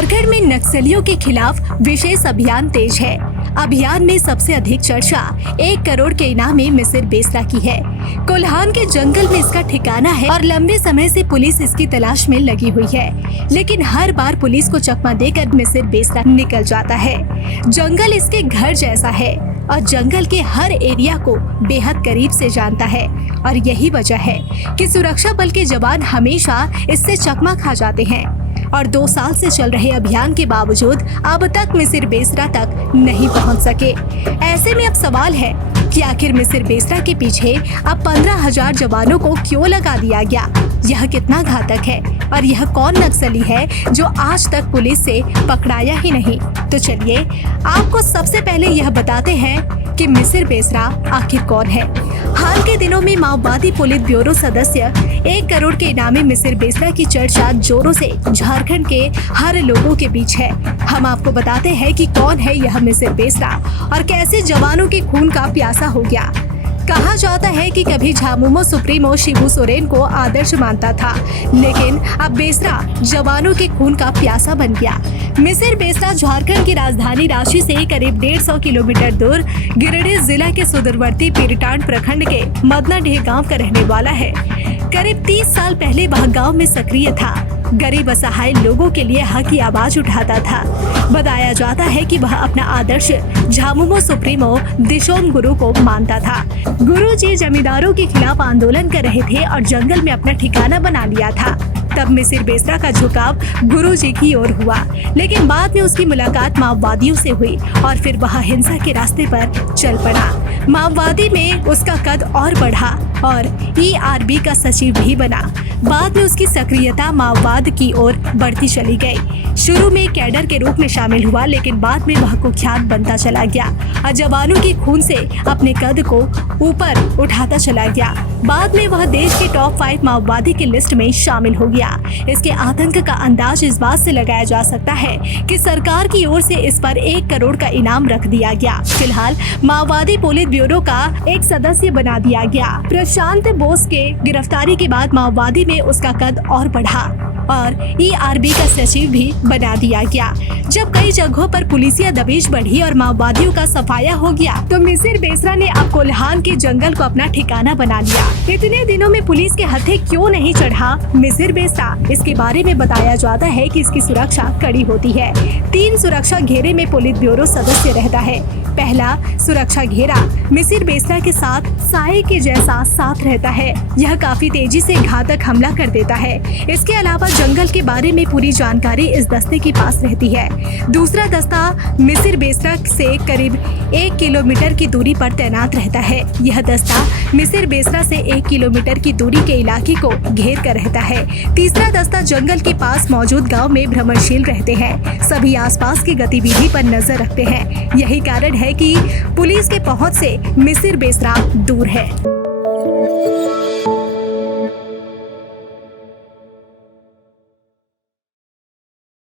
झारखंड में नक्सलियों के खिलाफ विशेष अभियान तेज है। अभियान में सबसे अधिक चर्चा 1 करोड़ के इनामी मिसिर बेसरा की है। कोल्हान के जंगल में इसका ठिकाना है और लंबे समय से पुलिस इसकी तलाश में लगी हुई है, लेकिन हर बार पुलिस को चकमा देकर मिसिर बेसरा निकल जाता है। जंगल इसके घर जैसा है और जंगल के हर एरिया को बेहद करीब से जानता है और यही वजह है कि सुरक्षा बल के जवान हमेशा इससे चकमा खा जाते हैं। और 2 साल से चल रहे अभियान के बावजूद अब तक मिसिर बेसरा तक नहीं पहुंच सके। ऐसे में अब सवाल है कि आखिर मिसिर बेसरा के पीछे अब 15,000 जवानों को क्यों लगा दिया गया? यह कितना घातक है और यह कौन नक्सली है जो आज तक पुलिस से पकड़ाया ही नहीं? तो चलिए आपको सबसे पहले यह बताते हैं कि मिसिर बेसरा आखिर कौन है। हाल के दिनों में माओवादी पुलिस ब्यूरो सदस्य 1 करोड़ के इनामी मिसिर बेसरा की चर्चा जोरों से झारखंड के हर लोगों के बीच है। हम आपको बताते हैं कि कौन है यह मिसिर बेसरा और कैसे जवानों के खून का प्यासा हो गया। कहा जाता है कि कभी झामुमो सुप्रीमो शिबू सोरेन को आदर्श मानता था, लेकिन अब बेसरा जवानों के खून का प्यासा बन गया। मिसिर बेसरा झारखंड की राजधानी रांची से करीब 150 किलोमीटर दूर गिरिडीह जिला के सुदूरवर्ती पीरटांड प्रखंड के मदनाडीह गांव का रहने वाला है। करीब 30 साल पहले वह गांव में सक्रिय था। गरीब असहाय लोगों के लिए हक की आवाज उठाता था। बताया जाता है कि वह अपना आदर्श झामुमो सुप्रीमो दिशोम गुरु को मानता था। गुरु जी जमींदारों के खिलाफ आंदोलन कर रहे थे और जंगल में अपना ठिकाना बना लिया था। तब मिसिर बेसरा का झुकाव गुरु जी की ओर हुआ, लेकिन बाद में उसकी मुलाकात माओवादियों से हुई और फिर वह हिंसा के रास्ते पर चल पड़ा। माओवादी में उसका कद और बढ़ा और ERB का सचिव भी बना। बाद में उसकी सक्रियता माओवाद की ओर बढ़ती चली गई। शुरू में कैडर के रूप में शामिल हुआ, लेकिन बाद में वह कुख्यात बनता चला गया और जवानों के खून से अपने कद को ऊपर उठाता चला गया। बाद में वह देश के टॉप 5 माओवादी की लिस्ट में शामिल हो गया। इसके आतंक का अंदाज इस बात से लगाया जा सकता है कि सरकार की ओर से इस पर 1 करोड़ का इनाम रख दिया गया। फिलहाल माओवादी पुलिस ब्यूरो का एक सदस्य बना दिया गया। प्रशांत बोस के गिरफ्तारी के बाद माओवादी में उसका कद और बढ़ा और ERB का सचिव भी बना दिया गया। जब कई जगहों पर पुलिसिया दबिश बढ़ी और माओवादियों का सफाया हो गया, तो मिसिर बेसरा ने अब कोल्हान के जंगल को अपना ठिकाना बना लिया। इतने दिनों में पुलिस के हत्थे क्यों नहीं चढ़ा मिसिर बेसरा? इसके बारे में बताया जाता है कि इसकी सुरक्षा कड़ी होती है। 3 सुरक्षा घेरे में पुलिस ब्यूरो सदस्य रहता है। पहला सुरक्षा घेरा मिसिर बेसरा के साथ साए के जैसा साथ रहता है। यह काफी तेजी से घातक हमला कर देता है। इसके अलावा जंगल के बारे में पूरी जानकारी इस दस्ते के पास रहती है। दूसरा दस्ता मिसिर बेसरा से करीब 1 किलोमीटर की दूरी पर तैनात रहता है। यह दस्ता मिसिर बेसरा से 1 किलोमीटर की दूरी के इलाके को घेर कर रहता है। तीसरा दस्ता जंगल के पास मौजूद गांव में भ्रमणशील रहते हैं। सभी आसपास की गतिविधि पर नजर रखते हैं। यही कारण है कि पुलिस के पहुंच से मिसिर बेसरा दूर है।